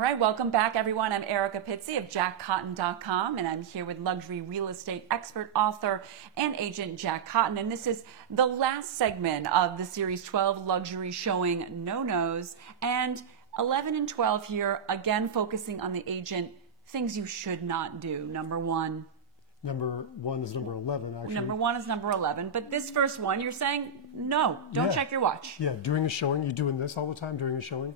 All right, welcome back, everyone. I'm Erica Pizzi of JackCotton.com, and I'm here with luxury real estate expert, author, and agent Jack Cotton. And this is the last segment of the Series 12 Luxury Showing No-Nos, and 11 and 12 here, again focusing on the agent, things you should not do. Number one is number 11, actually. Number one is number 11, but this first one, you're saying, no, don't check your watch. Yeah, during a showing, you're doing this all the time during a showing.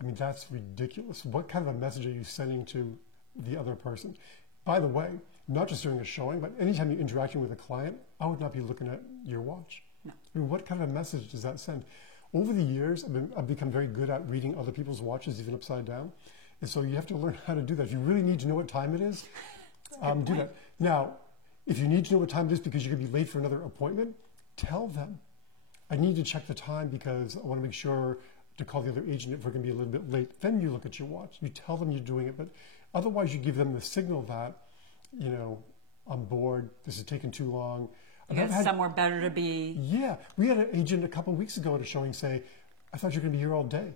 I mean, that's ridiculous. What kind of a message are you sending to the other person? By the way, not just during a showing, but anytime you're interacting with a client, I would not be looking at your watch. No. I mean, what kind of a message does that send? Over the years, I've become very good at reading other people's watches, even upside down. And so you have to learn how to do that. If you really need to know what time it is, do that. Now, if you need to know what time it is because you're going to be late for another appointment, tell them. I need to check the time because I want to make sure to call the other agent if we're going to be a little bit late. Then you look at your watch. You tell them you're doing it, but otherwise you give them the signal that, you know, I'm bored, this is taking too long. You got somewhere better to be. Yeah. We had an agent a couple of weeks ago at a showing say, I thought you were going to be here all day.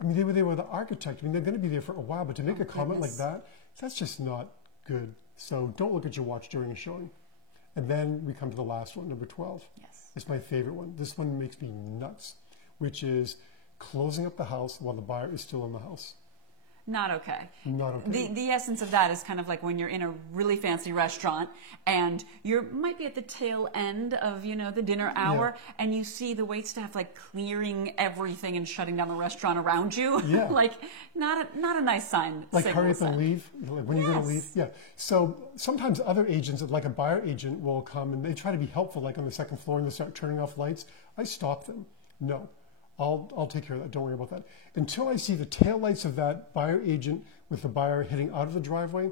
I mean, they were there with the architect. I mean, they're going to be there for a while, but to make a comment like that, that's just not good. So don't look at your watch during a showing. And then we come to the last one, number 12. Yes. It's my favorite one. This one makes me nuts, which is closing up the house while the buyer is still in the house. Not okay. Not okay. The essence of that is kind of like when you're in a really fancy restaurant and you might be at the tail end of, you know, the dinner hour, and you see the waitstaff like clearing everything and shutting down the restaurant around you. Yeah. Like not a nice sign. Like hurry up and leave. Like when you're going to leave. Yeah. So sometimes other agents, like a buyer agent, will come and they try to be helpful, like on the second floor, and they start turning off lights. I stop them. No. I'll take care of that. Don't worry about that. Until I see the taillights of that buyer agent with the buyer heading out of the driveway,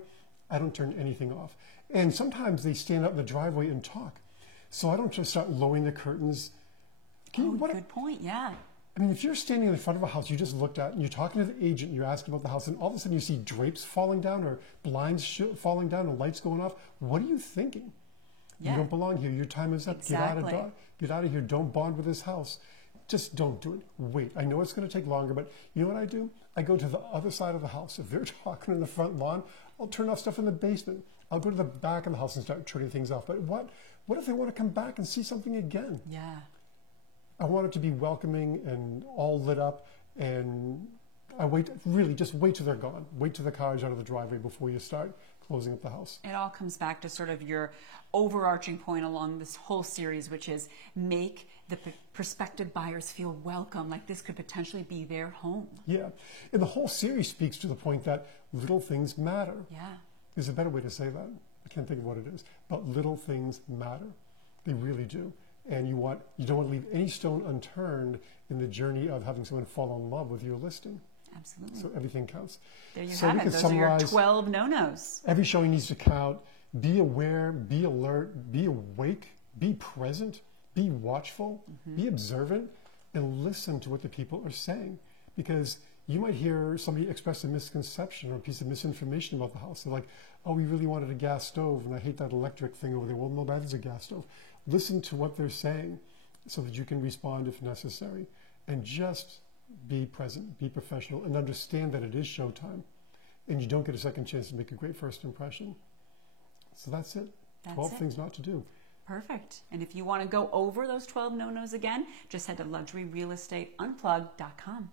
I don't turn anything off. And sometimes they stand out in the driveway and talk. So I don't just start lowering the curtains. Good point, yeah. I mean, if you're standing in the front of a house you just looked at and you're talking to the agent, you're asking about the house, and all of a sudden you see drapes falling down or blinds falling down and lights going off, what are you thinking? Yeah. You don't belong here. Your time is up. Exactly. Get out of here. Don't bond with this house. Just don't do it. Wait. I know it's going to take longer, but you know what I do? I go to the other side of the house. If they're talking in the front lawn, I'll turn off stuff in the basement. I'll go to the back of the house and start turning things off. But what if they want to come back and see something again? Yeah. I want it to be welcoming and all lit up, and just wait till they're gone. Wait till the car's out of the driveway before you start closing up the house. It all comes back to sort of your overarching point along this whole series, which is make the prospective buyers feel welcome, like this could potentially be their home. Yeah. And the whole series speaks to the point that little things matter. Yeah. There's a better way to say that. I can't think of what it is. But little things matter. They really do. And you don't want to leave any stone unturned in the journey of having someone fall in love with your listing. Absolutely. So everything counts. There you have it. Those are your 12 no-nos. Every showing needs to count. Be aware, be alert, be awake, be present, be watchful, be observant, and listen to what the people are saying. Because you might hear somebody express a misconception or a piece of misinformation about the house. They're like, oh, we really wanted a gas stove, and I hate that electric thing over there. Well, no, that is a gas stove. Listen to what they're saying so that you can respond if necessary. And just be present, be professional, and understand that it is showtime. And you don't get a second chance to make a great first impression. So that's it. 12 things not to do. Perfect. And if you want to go over those 12 no-nos again, just head to luxuryrealestateunplugged.com.